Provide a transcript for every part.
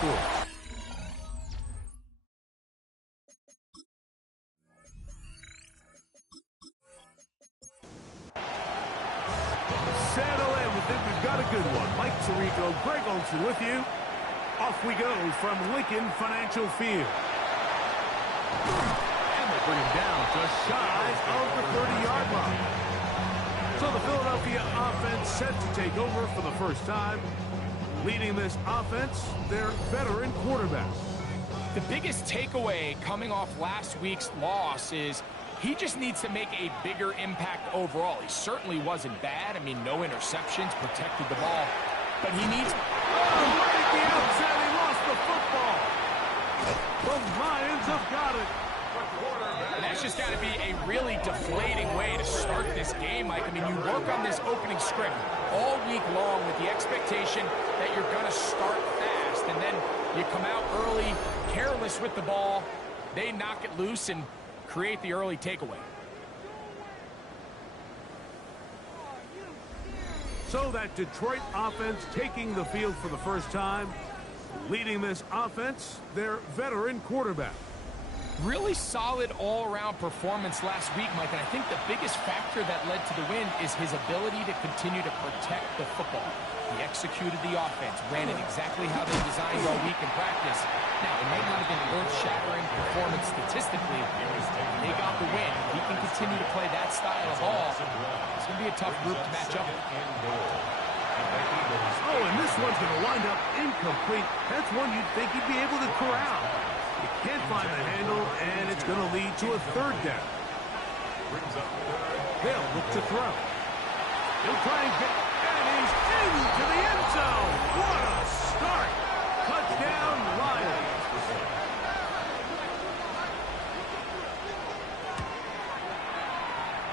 Sports. Settle in with it. We've got a good one. Mike Tirico, Greg Olsen with you. Off we go from Lincoln Financial Field. And they bring him down just shy of the 30-yard line. So the Philadelphia offense set to take over for the first time. Leading this offense, their veteran quarterback. The biggest takeaway coming off last week's loss is he just needs to make a bigger impact overall. He certainly wasn't bad. I mean, no interceptions, protected the ball. But he needs... Oh, right at the outset, he lost the football. The Lions have got it. And that's just got to be a really deflating way to start this game, Mike. I mean, you work on this opening script all week long with the expectation that you're going to start fast, and then you come out early, careless with the ball. They knock it loose and create the early takeaway. So that Detroit offense taking the field for the first time. Leading this offense, their veteran quarterback. Really solid all-around performance last week, Mike, and I think the biggest factor that led to the win is his ability to continue to protect the football. He executed the offense, ran it exactly how they designed all week in practice. Now, it might not have been an earth-shattering performance statistically. They got the win. If he can continue to play that style of ball, it's going to be a tough group to match up with. Oh, and this one's going to wind up incomplete. That's one you'd think he'd be able to corral. He can't find the handle, and it's going to lead to a third down. They'll look to throw. He'll try and get, and he's into the end zone. What a start. Touchdown, Lions.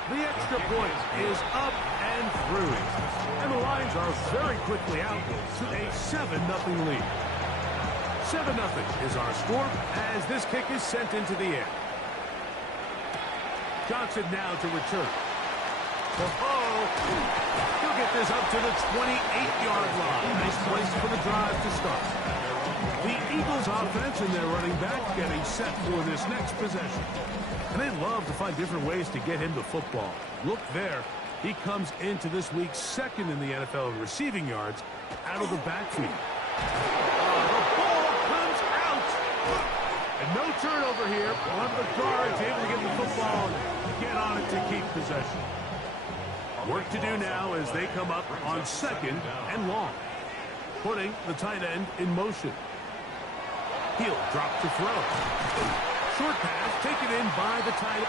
The extra point is up and through. And the Lions are very quickly out to a 7-0 lead. 7-0 is our score as this kick is sent into the air. Johnson now to return. He'll get this up to the 28-yard line. Nice place for the drive to start. The Eagles offense and their running back getting set for this next possession. And they love to find different ways to get him the football. Look there. He comes into this week's second in the NFL in receiving yards out of the backfield. And no turnover here. One of the guards able to get the football and get on it to keep possession. Work to do now as they come up on second and long. Putting the tight end in motion. He'll drop to throw. Short pass taken in by the tight end.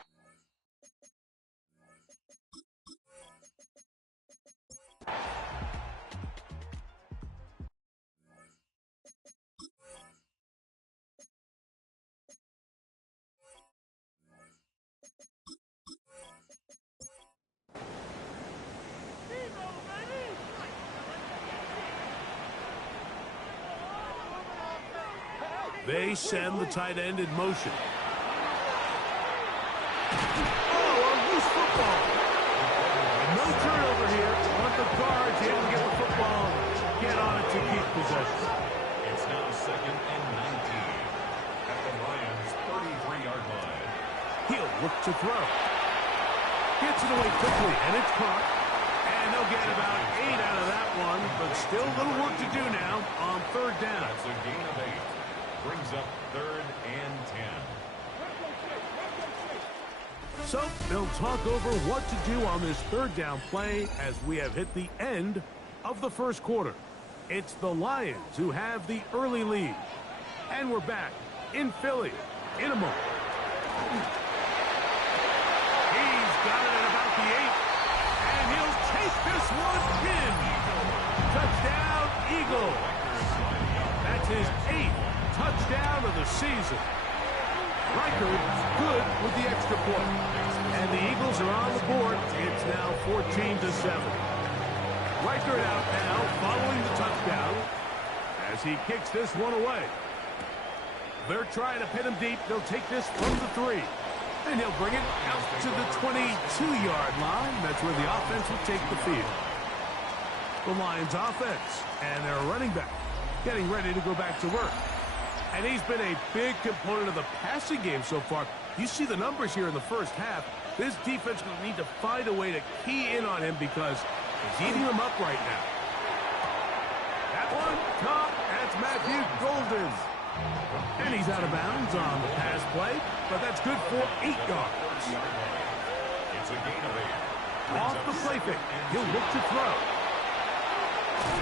They send the tight end in motion. Oh, a loose football. And no turnover here. On the guards, able to get the football. Get on it to keep possession. It's now 2nd and 19 at the Lions' 33-yard line. He'll look to throw. Gets it away quickly, and it's caught. And they'll get about 8 out of that one, but still a little work to do now on third down. That's a gain of 8. Brings up 3rd and 10. So they'll talk over what to do on this third down play as we have hit the end of the first quarter. It's the Lions who have the early lead. And we're back in Philly in a moment. He's got it at about the 8. And he'll take this one in. Touchdown, Eagle. That's his 8th touchdown of the season. Reichard good with the extra point. And the Eagles are on the board. It's now 14-7. Reichard out now following the touchdown as he kicks this one away. They're trying to pin him deep. They'll take this from the 3. And he'll bring it out to the 22-yard line. That's where the offense will take the field. The Lions offense and their running back getting ready to go back to work. And he's been a big component of the passing game so far. You see the numbers here in the first half. This defense will need to find a way to key in on him because he's eating them up right now. That one, caught. That's Matthew Golden. And he's out of bounds on the pass play, but that's good for 8 yards. It's a gain of 8. Off the play fake. He'll look to throw.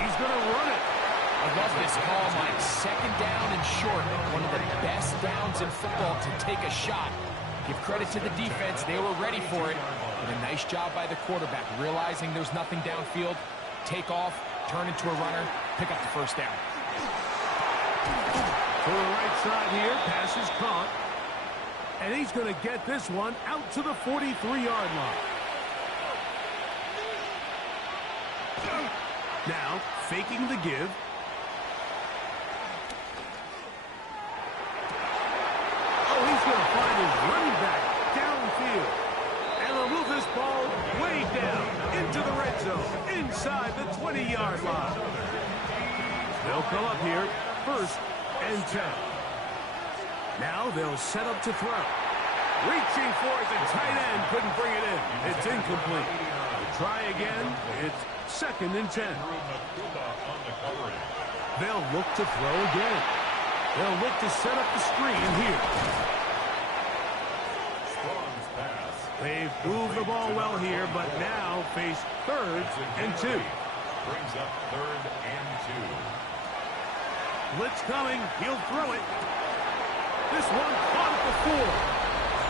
He's going to run it. I love this call, Mike. 2nd down and short. One of the best downs in football to take a shot. Give credit to the defense. They were ready for it. And a nice job by the quarterback, realizing there's nothing downfield. Take off, turn into a runner, pick up the 1st down. To the right side here, pass is caught. And he's going to get this one out to the 43-yard line. Now, faking the give. Oh, he's going to find his running back downfield. And will move this ball way down into the red zone, inside the 20-yard line. They'll come up here, 1st and 10. Now they'll set up to throw. Reaching for it, the tight end couldn't bring it in. It's incomplete. Try again. It's 2nd and 10. They'll look to throw again. They'll look to set up the screen here. They've moved the ball well here, but now face 3rd and 2. Brings up 3rd and 2. Blitz coming. He'll throw it. This one caught at the 4.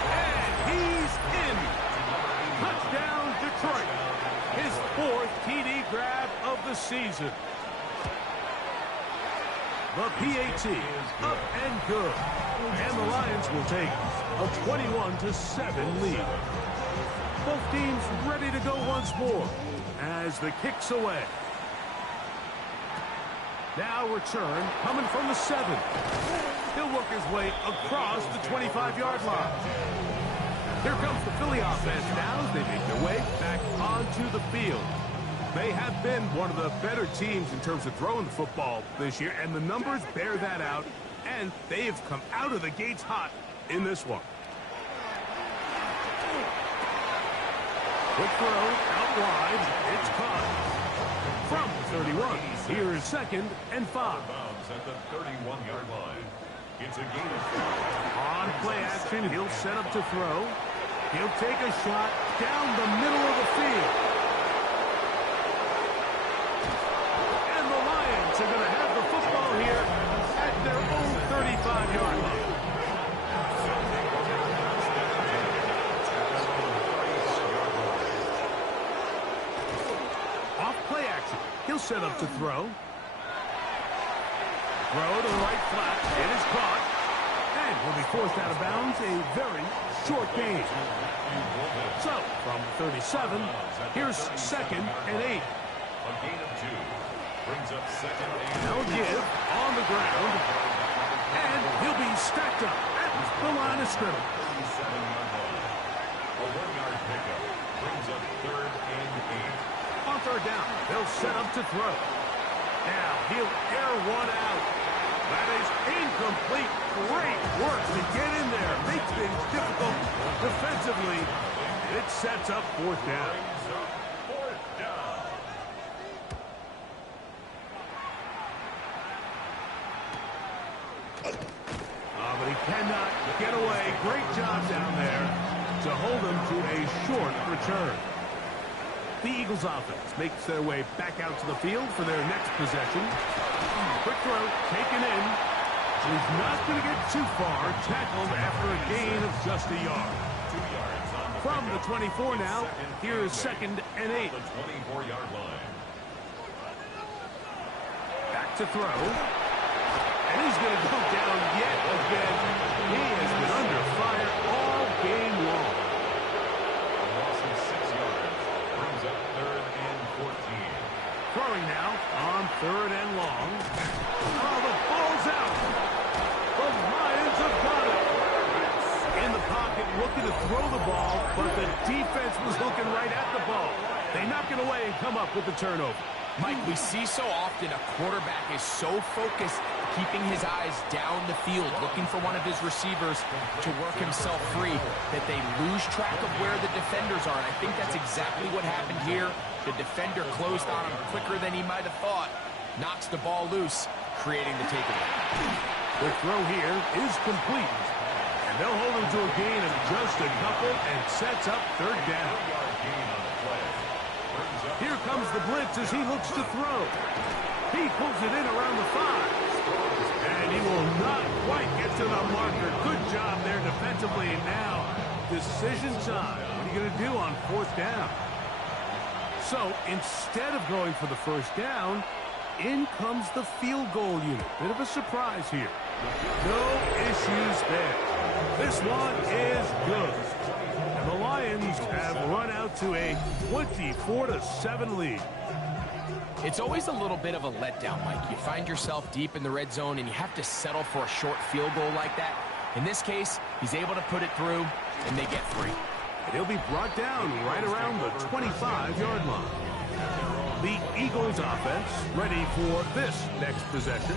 And he's in. Touchdown, Detroit. His 4th TD grab of the season. The PAT up and good. And the Lions will take a 21-7 lead. Both teams ready to go once more as the kick's away. Now return coming from the 7. He'll work his way across the 25-yard line. Here comes the Philly offense now as they make their way back onto the field. They have been one of the better teams in terms of throwing the football this year, and the numbers bear that out, and they have come out of the gates hot in this one. Quick throw out wide. It's caught. From the 31, here is 2nd and 5. Bounds at the 31-yard line. It's a gain of 4. On play action, he'll set up to throw. He'll take a shot down the middle of the field. And the Lions are going to have the football here at their own 35-yard line. Off play action, he'll set up to throw. Throw to the right flat. It is caught. And will be forced out of bounds. A very short gain. So, from 37, here's 2nd and 8. A gain of 2. Brings up 2nd and 8. Now give on the ground. And he'll be stacked up at the line of scrimmage. 37-yard line. A 1-yard pickup. Brings up 3rd and 8. On 3rd down, they'll set up to throw. Now he'll air one out. That is incomplete. Great work to get in there. Makes things difficult defensively. It sets up 4th down. Brings up 4th down. But he cannot get away. Great job down there to hold him to a short return. The Eagles offense makes their way back out to the field for their next possession. Quick throw, taken in. He's not going to get too far. Tackled after a gain of just a yard. 2 yards on the From the pickup. 24 now, here is 2nd and 8. The 24-yard line. Back to throw. And he's going to go down yet again. He has been under fire all game long. A loss of 6 yards. Brings up 3rd and 14. Throwing now on 3rd and long. Oh, the ball's out. The Lions have got it. In the pocket, looking to throw the ball, but the defense was looking right at the ball. They knock it away and come up with the turnover. Mike, we see so often a quarterback is so focused, keeping his eyes down the field, looking for one of his receivers to work himself free, that they lose track of where the defenders are. And I think that's exactly what happened here. The defender closed on him quicker than he might have thought, knocks the ball loose, creating the takeaway. The throw here is complete. And they'll hold him to a gain of just a couple and sets up third down. Here comes the blitz as he looks to throw. He pulls it in around the 5. And he will not quite get to the marker. Good job there defensively. Now, decision time. What are you going to do on 4th down? So, instead of going for the 1st down, in comes the field goal unit. Bit of a surprise here. No issues there. This one is good. And the Lions have run out to a 24-7 lead. It's always a little bit of a letdown, Mike. You find yourself deep in the red zone and you have to settle for a short field goal like that. In this case, he's able to put it through, and they get 3. And he'll be brought down right around the 25-yard line. The Eagles offense ready for this next possession.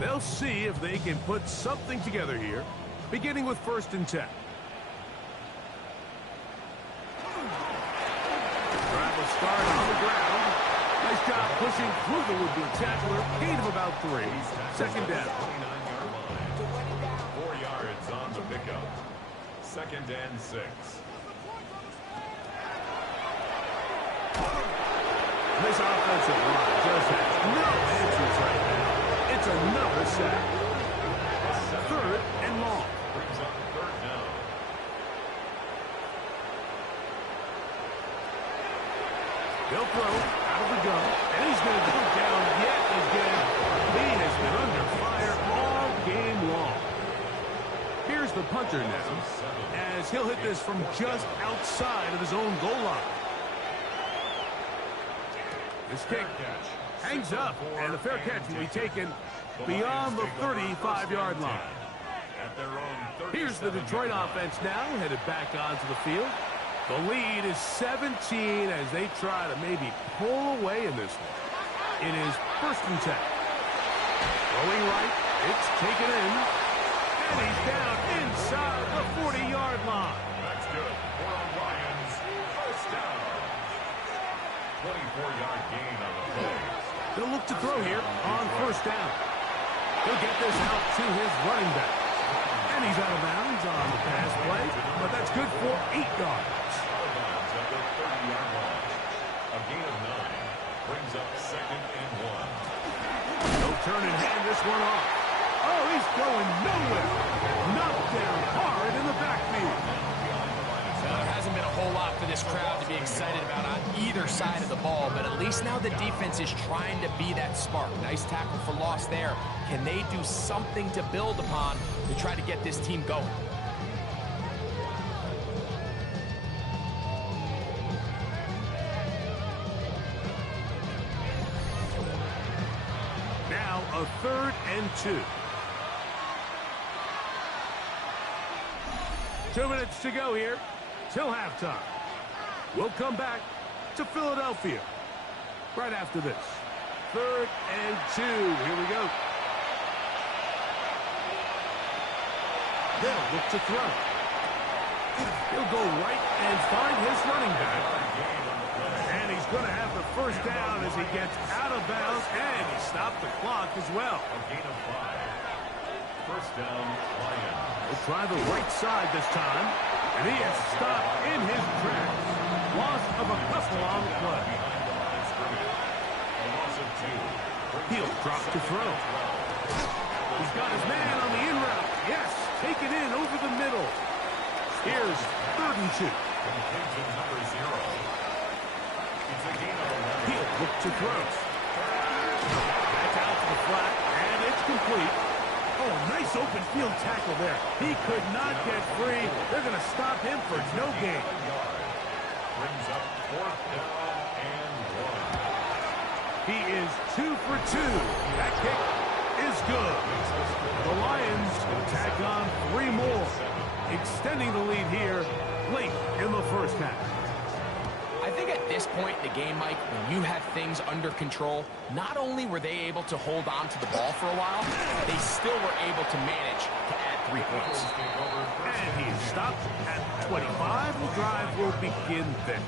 They'll see if they can put something together here, beginning with 1st and 10. Drive will start on the ground. Nice job pushing through the would-be tackler. Gain of about 3. 2nd down. 4 yards on the pickup. 2nd and 6. This offensive line just has no answers right now. It's another sack. 3rd and long. Brings up 3rd down. They'll throw out of the gun, and he's going to go down yet again. He has been under fire all game long. Here's the punter now, as he'll hit this from just outside of his own goal line. This kick hangs up, and the fair catch will be taken beyond the 35-yard line. Here's the Detroit offense now, headed back onto the field. The lead is 17 as they try to maybe pull away in this one. It is 1st and 10. Throwing right, it's taken in, and he's down inside the 40-yard line. That's good for the Lions. 1st down. 24-yard gain on the play. They'll look to throw here on 1st down. He'll get this out to his running back. And he's out of bounds on the pass play, but that's good for 8 yards. At the 30-yard line. A gain of 9 brings up 2nd and 1. No turn and hand this one off. Oh, he's going nowhere. Knocked down hard in the backfield. There hasn't been a whole lot for this crowd to be excited about on either side of the ball, but at least now the defense is trying to be that spark. Nice tackle for loss there. Can they do something to build upon to try to get this team going? Now a 3rd and 2. 2 minutes to go here till halftime. We'll come back to Philadelphia right after this. 3rd and 2. Here we go. They'll look to throw. He'll go right and find his running back. And he's going to have the 1st down as he gets out of bounds, and he stopped the clock as well. A gain of 5. 1st down, Lions. He'll try the right side this time, and he is stopped in his tracks. Loss of a couple on the play. A loss of 2. He'll drop to throw. He's got his man on the in route. Yes, take it in over the middle. Here's 3rd and 2. Completion number 0. It's a gain of 11. He'll look to throw. Back out to the flat, and it's complete. Oh, nice open field tackle there. He could not get free. They're going to stop him for no gain. Brings up 4th down and 1. He is 2 for 2. That kick is good. The Lions will tack on 3 more, extending the lead here late in the 1st half. I think at this point in the game, Mike, when you have things under control, not only were they able to hold on to the ball for a while, they still were able to manage to add 3 points. And he is stopped at 25. The drive will begin then.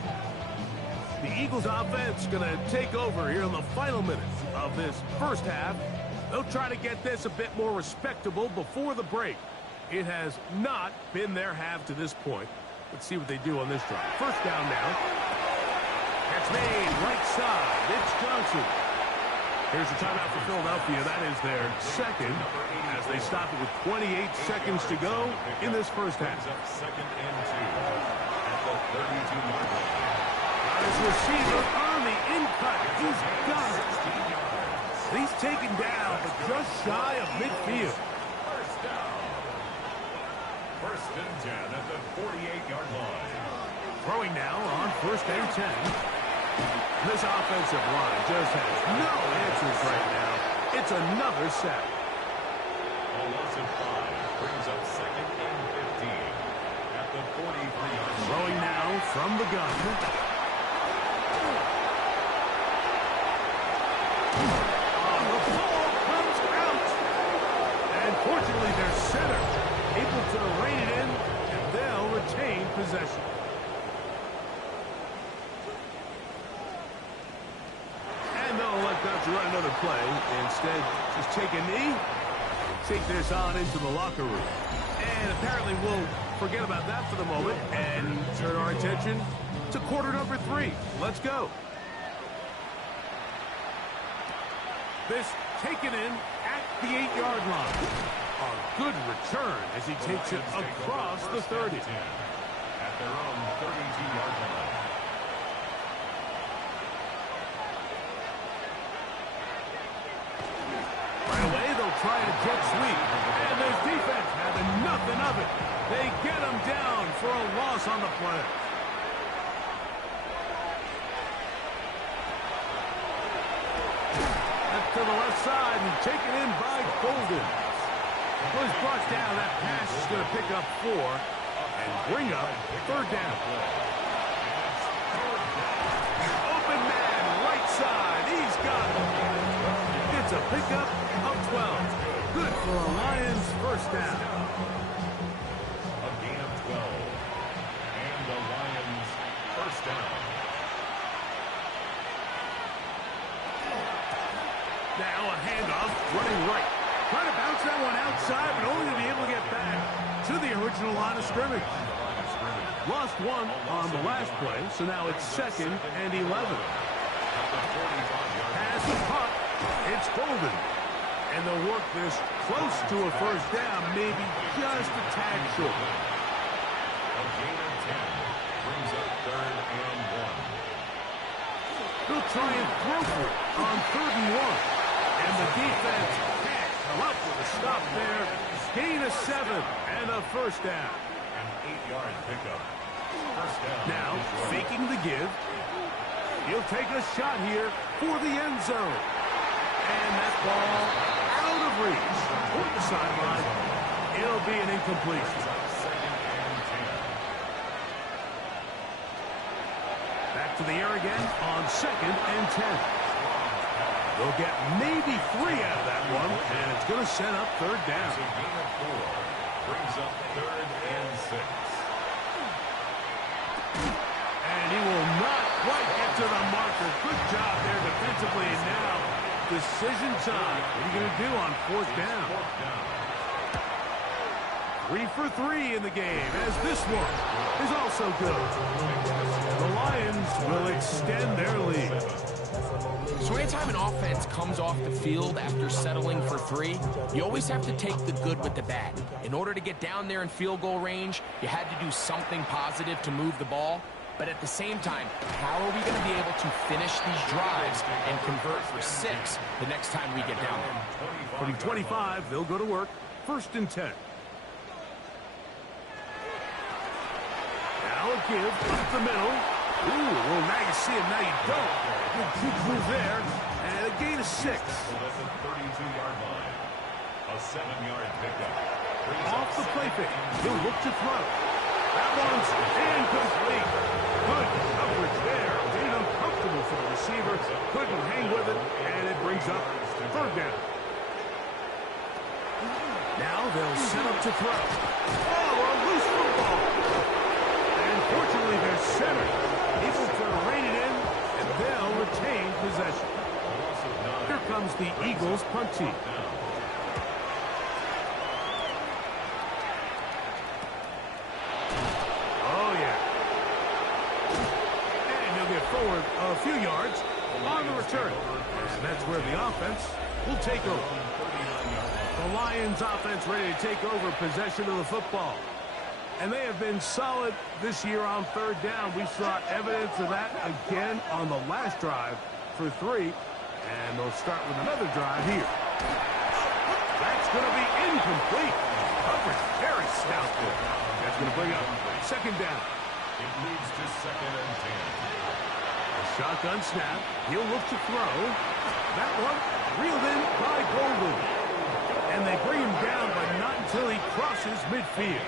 The Eagles offense going to take over here in the final minutes of this first half. They'll try to get this a bit more respectable before the break. It has not been their half to this point. Let's see what they do on this drive. First down now. It's made right side. It's Johnson. Here's a timeout for Philadelphia. That is their second as they stop it with 28 seconds to go in this first half. Second and 2 at the 32-yard line. His receiver on the in-cut. He's got it. He's taken down, but just shy of midfield. First down. First and 10 at the 48-yard line. Throwing now on first and 10. This offensive line just has no answers right now. It's another sack. A loss of 5 brings up second and 15 at the 43-yard line. Throwing now from the gun. The ball comes out. And fortunately, their center able to rein it in, and they'll retain possession. And they'll elect not to run another play. Instead, just take a knee, take this on into the locker room. And apparently we'll forget about that for the moment and turn our attention to quarter number 3. Let's go. This taken in at the 8-yard line. A good return as he takes it across the 30. At their own 32-yard line. Right away, they'll try a jet sweep. And this defense having nothing of it. They get him down for a loss on the play. To the left side and taken in by Golden. Was brought down. That pass is going to pick up 4 and bring up third down. Open man, right side. He's got it. It's a pickup of 12. Good for a Lions first down. A gain of 12. And the Lions first down. Now a handoff, running right. Trying to bounce that one outside, but only to be able to get back to the original line of scrimmage. Lost one on the last play, so now it's second and 11. Pass is caught. It's Golden. And they'll work this close to a first down, maybe just a tad short. A gain of 10 brings up third and 1. They'll try and throw for it on third and 1. And the defense can't come up with a stop there. Gain of 7 and a first down. An 8-yard pickup. First down. Now, faking the give. He'll take a shot here for the end zone. And that ball out of reach. Toward the sideline. It'll be an incompletion. Second and 10. Back to the air again on second and 10. They'll get maybe 3 out of that one, and it's going to set up third down. It's a gain of 4. Brings up third and 6. And he will not quite get to the marker. Good job there defensively, and now decision time. What are you going to do on fourth down? 3 for 3 in the game, as this one is also good. The Lions will extend their lead. So anytime an offense comes off the field after settling for 3, you always have to take the good with the bad. In order to get down there in field goal range, you had to do something positive to move the ball. But at the same time, how are we going to be able to finish these drives and convert for 6 the next time we get down there? From 25, they'll go to work. First and 10. Now a give up the middle. Ooh, well, now you see it, now you don't. Good juju there, and a gain of 6. So that's a 32-yard line. A 7-yard pickup. Off the play fake. He'll look to throw. That one's incomplete. Good coverage there. Made it uncomfortable for the receiver. Couldn't hang with it, and it brings up third down. Now they'll set up to throw. Oh, a loose football. And fortunately, their center able to rein it in, and they'll retain possession. Here comes the Eagles punt team. Oh, yeah. And he'll get forward a few yards on the return. And that's where the offense will take over. The Lions offense ready to take over possession of the football. And they have been solid this year on third down. We saw evidence of that again on the last drive for 3. And they'll start with another drive here. That's going to be incomplete. Coverage very stout there. That's going to bring up second down. It leads to 2nd and 10. A shotgun snap. He'll look to throw. That one reeled in by Golden. And they bring him down, but not until he crosses midfield. 12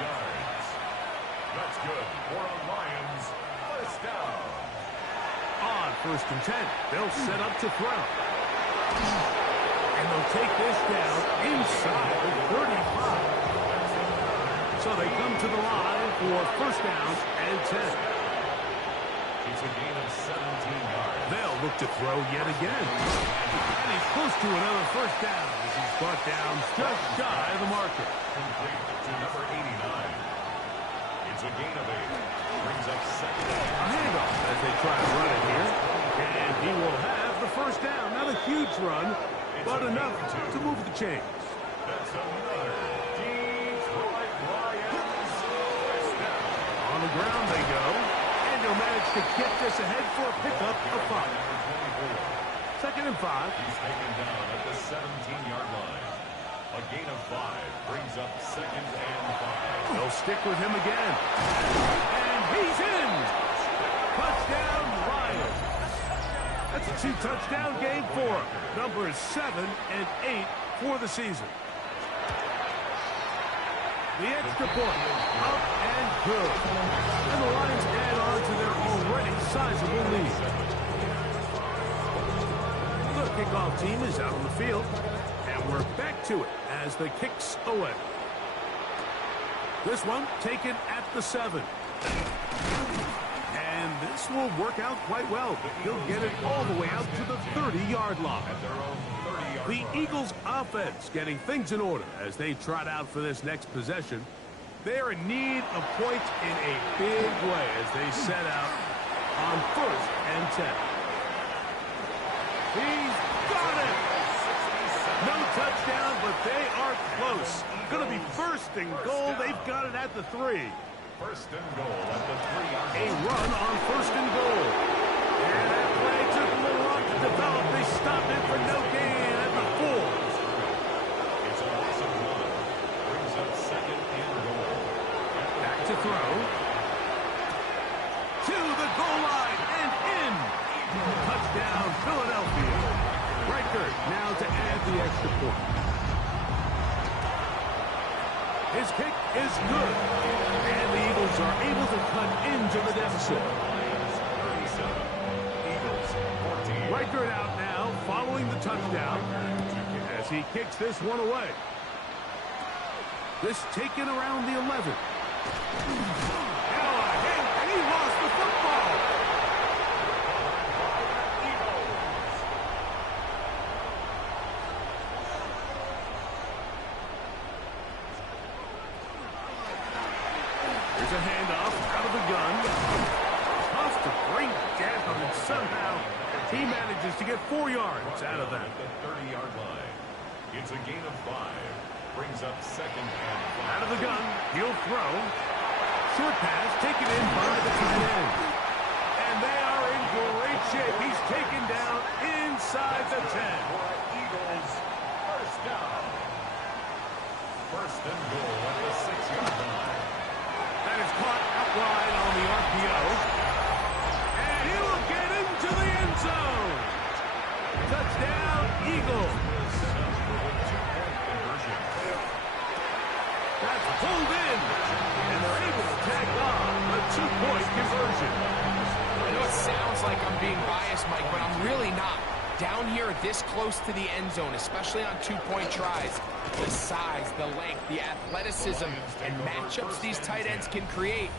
yards. That's good for a Lions first down. On 1st and 10, they'll set up to throw. And they'll take this down inside the 35. So they come to the line for 1st down and 10. It's a gain of 17 yards. They'll look to throw yet again. And he's close to another 1st down as he's brought down just shy of the marker. Complete to number 89. It's a gain of 8. Brings up 2nd and A handoff as they try to run it here. And he will have the 1st down. Not a huge run, but enough to move the chains. That's another Detroit Lions first down. On the ground they go. And he'll manage to get this ahead for a pickup of 5. 2nd and 5. He's taken down at the 17-yard line. A gain of 5 brings up 2nd and 5. They'll stick with him again. And he's in. Touchdown, Lions. That's a 2-touchdown game for him. Numbers 7 and 8 for the season. The extra point, up and good. And the Lions add on to their already sizable lead. The kickoff team is out on the field. And we're back to it as the kicks away. This one taken at the 7. And this will work out quite well. He'll get it all the way out to the 30-yard line. At their own 30-yard line. The Eagles offense getting things in order as they trot out for this next possession. They are in need of points in a big way as they set out on 1st and 10. He's got it! No touchdown, but they are close. Going to be 1st and goal. They've got it at the 3. 1st and goal at the 3-yard A line. run on 1st and goal. And that play took a little while to develop. They stopped it for no gain at the 4. It's a loss of 1. Brings up 2nd and goal. Back to throw. To the goal line and in. Touchdown, Philadelphia. Reichert now to add the extra point. His kick is good. And the Eagles are able to cut into the deficit. 37. Eagles 14. Reichert out now following the touchdown as he kicks this one away. This taken around the 11. And he lost the football. Here's a handoff out of the gun. Tough to bring down, and somehow he manages to get 4 yards out of that. At the 30-yard line. It's a gain of 5. Brings up 2nd and 5. Out of the gun, he'll throw. Short pass taken in by the tight end. And they are in great shape. He's taken down inside the 10. Eagles first down. 1st and goal at the 6-yard line. That is caught out wide on the RPO. And he will get into the end zone. Touchdown, Eagles. Set up with a 2-point conversion. That's pulled in. And they're able to tag on a 2-point conversion. I know it sounds like I'm being biased, Mike, but I'm really not. Down here this close to the end zone, especially on 2-point tries, the size, the length, the athleticism, and matchups these tight ends can create,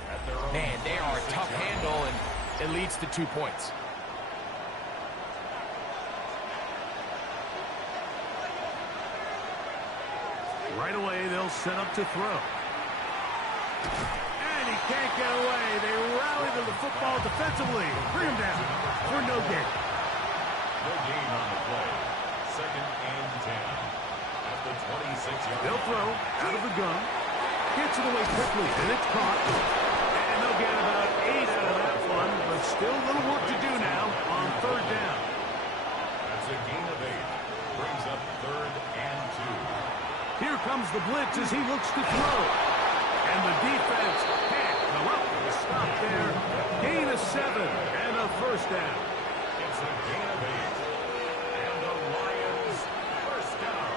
man, they are a tough handle, and it leads to 2 points. Right away, they'll set up to throw. And he can't get away. They rally to the football defensively. Bring him down for no gain. No gain on the play. 2nd and 10. At the 26-yard. They'll throw out of the gun. Gets it away quickly, and it's caught. And they'll get about 8 out of that one, but still a little work to do now on 3rd down. That's a gain of 8. Brings up 3rd and 2. Here comes the blitz as he looks to throw. And the defense can't come up with a stop there. Gain of 7 and a 1st down. It's a gain of 8. And the Lions first down.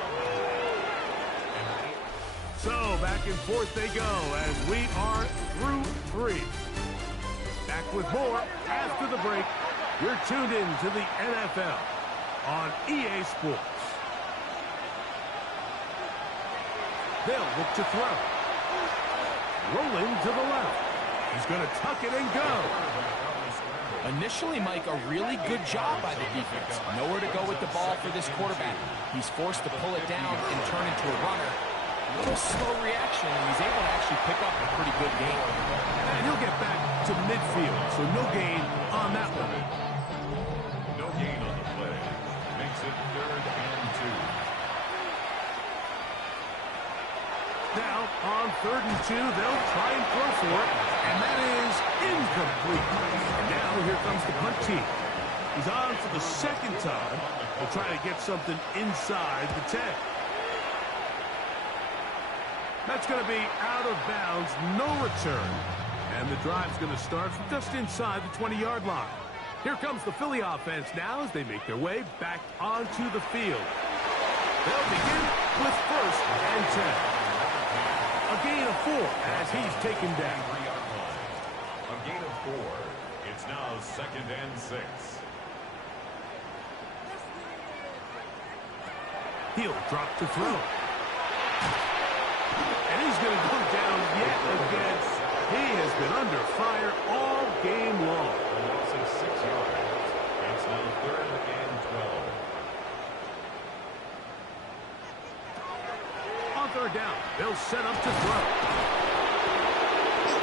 So back and forth they go as we are through 3. Back with more after the break. You're tuned in to the NFL on EA Sports. They'll look to throw. Rolling to the left. He's going to tuck it and go. Initially, Mike, a really good job by the defense. Nowhere to go with the ball for this quarterback. He's forced to pull it down and turn into a runner. A little slow reaction, and he's able to actually pick up a pretty good gain. And he'll get back to midfield, so no gain on that one. No gain on the play. Makes it 3rd and 2. Now, on 3rd and 2, they'll try and throw for it, and that is incomplete. And now here comes the punt team. He's on for the 2nd time. They'll try to get something inside the 10. That's going to be out of bounds, no return. And the drive's going to start from just inside the 20-yard line. Here comes the Philly offense now as they make their way back onto the field. They'll begin with 1st and 10. A gain of 4 as he's taken down. A gain of 4. It's now 2nd and 6. He'll drop to throw. And he's going to go down yet again. He has been under fire all game long. A loss of 6 yards. It's now 3rd and 12. On 3rd down, they'll set up to throw.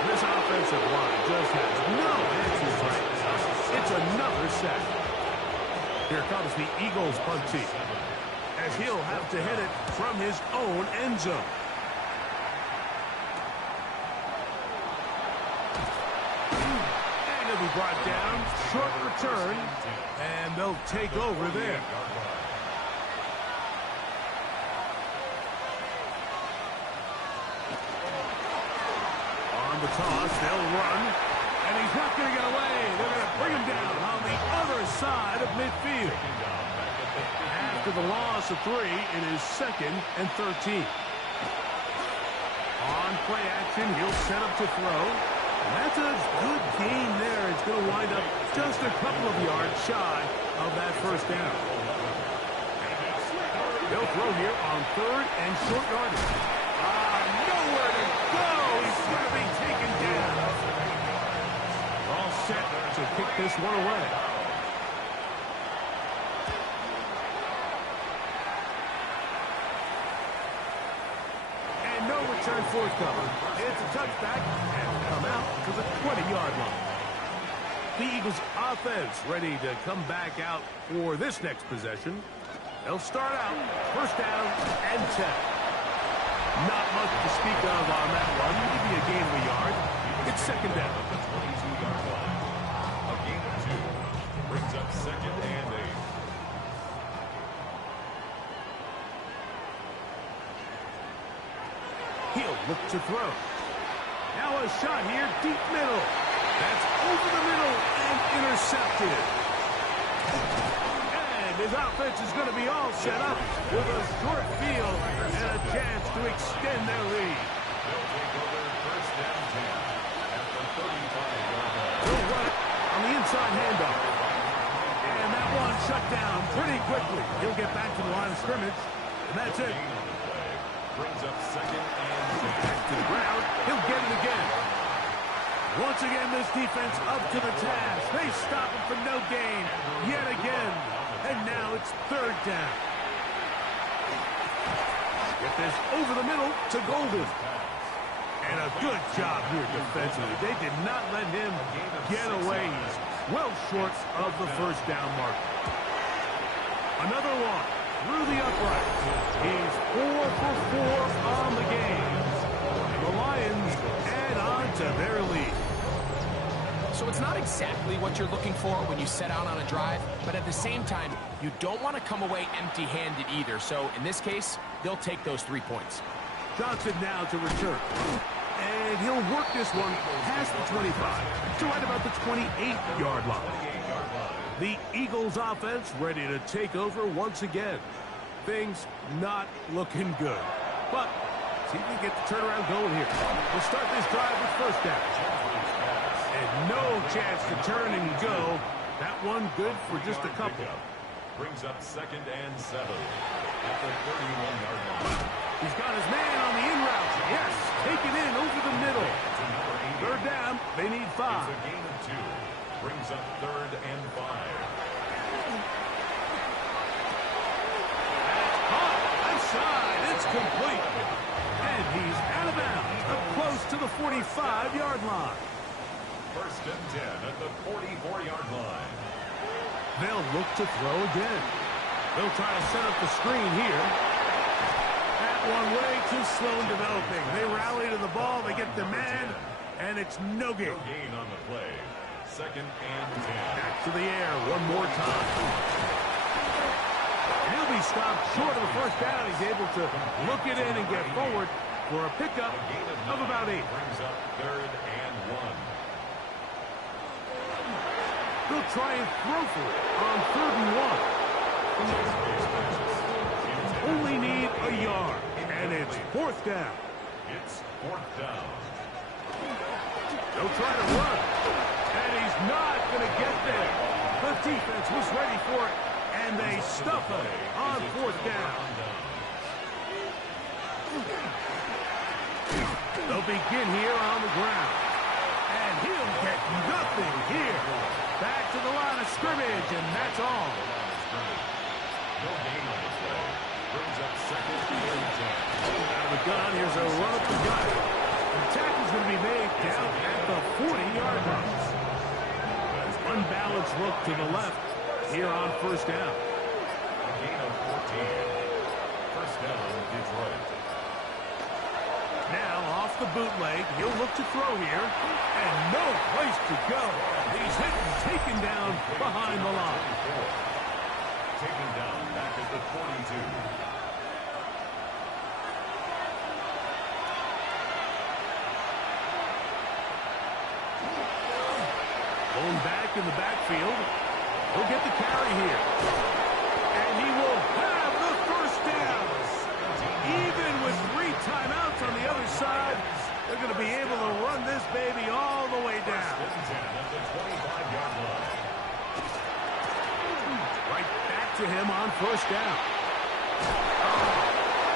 This offensive line just has no answers right now. It's another sack. Here comes the Eagles punt team, as he'll have to hit it from his own end zone. And he'll be brought down, short return, and they'll take over there. On the toss, they'll run, and he's not going to get away. They're going to bring him down on the other side of midfield. After the loss of 3, it is 2nd and 13. On play action, he'll set up to throw. And that's a good gain there. It's going to wind up just a couple of yards shy of that 1st down. They'll throw here on 3rd and short yardage. Nowhere to go. He's going to be taken down. All set to kick this one away. And no return forthcoming. It's a touchback and come out to the 20-yard line. The Eagles offense ready to come back out for this next possession. They'll start out 1st down and 10. Not much to speak of on that one. Maybe a gain of a yard. It's 2nd down. The 22-yard line. A gain of 2. Brings up 2nd and 8. He'll look to throw. Now a shot here, deep middle. That's over the middle and intercepted. And his offense is going to be all set up with a short field and a chance to extend their lead. They'll take over 1st and 10 at the 35-yard line. He'll run it on the inside handoff. And that one shut down pretty quickly. He'll get back to the line of scrimmage, and that's it. Gain on the play brings up second and 10. Back to the ground. He'll get it again. Once again, this defense up to the task. They stop him for no gain yet again. And now it's third down. Get this over the middle to Golden. And a good job here defensively. They did not let him get away. He's well short of the first down mark. Another one through the upright. He's 4 for 4 on the game. The Lions add on to their lead. So it's not exactly what you're looking for when you set out on a drive, but at the same time, you don't want to come away empty-handed either. So in this case, they'll take those 3 points. Johnson now to return. And he'll work this one past the 25 to right about the 28-yard line. The Eagles offense ready to take over once again. Things not looking good. But see if we get the turnaround going here. We'll start this drive with first down. And no chance to turn and go. That one good for just a couple. Brings up second and 7 at the 31-yard line. He's got his man on the in route. Yes, take it in over the middle. Third down, they need 5. It's a gain of 2. Brings up third and 5. That's caught. Outside, it's complete. And he's out of bounds, up close to the 45-yard line. First and 10 at the 44-yard line. They'll look to throw again. They'll try to set up the screen here. That one way too slow in developing. They rally to the ball, they get the man, and it's no gain. No gain on the play. Second and 10. Back to the air one more time. He'll be stopped short of the first down. He's able to look it in and get forward for a pickup of about 8. Brings up third and 1. They'll try and throw for it on 3rd and 1. Only need a yard, and it's 4th down. It's 4th down. They'll try to run, and he's not going to get there. The defense was ready for it, and they stuff it on 4th down. They'll begin here on the ground, and he'll get nothing here. Back to the line of scrimmage, and that's all. No gain on the play. Brings up second and 10. Out of the gun, here's a run up the gut. The tackle's going to be made down at the 40-yard line. Unbalanced look to the left here on first down. A gain of 14. First down, Detroit. Now off the bootleg, he'll look to throw here, and no place to go. He's hit and taken down behind the line. Taken down back at the 42. Going back in the backfield. He'll get the carry here. And he will have the first down. Even with 3 timeouts on the other side, they're going to be able to run this baby all the way down. First and 10 at the 25-yard line. Right back to him on first down.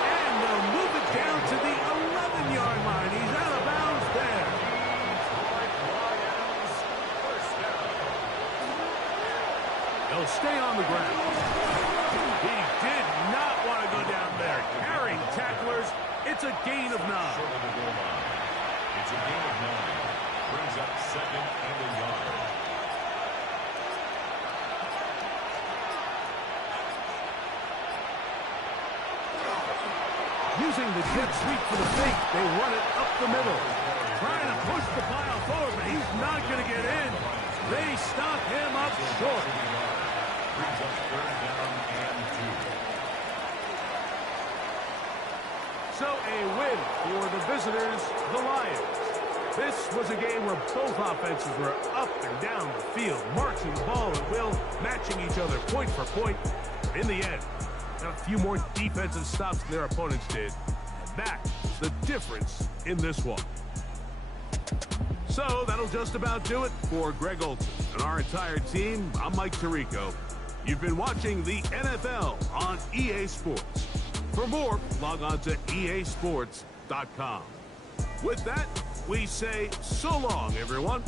And they'll move it down to the 11-yard line. He's out of bounds there. They'll stay on the ground. He did not want to go down there. Carrying tacklers, it's a gain of 9. Short of the goal line. It's a gain of 9. Brings up second and a yard. Using the jet sweep for the fake, they run it up the middle. Trying to push the pile forward, but he's not going to get in. They stop him up short. Brings up third down and 2. So a win for the visitors, the Lions. This was a game where both offenses were up and down the field, marching the ball at will, matching each other point for point. In the end, a few more defensive stops than their opponents did. That's the difference in this one. So that'll just about do it for Greg Olson and our entire team. I'm Mike Tirico. You've been watching the NFL on EA Sports. For more, log on to easports.com. With that, we say so long, everyone.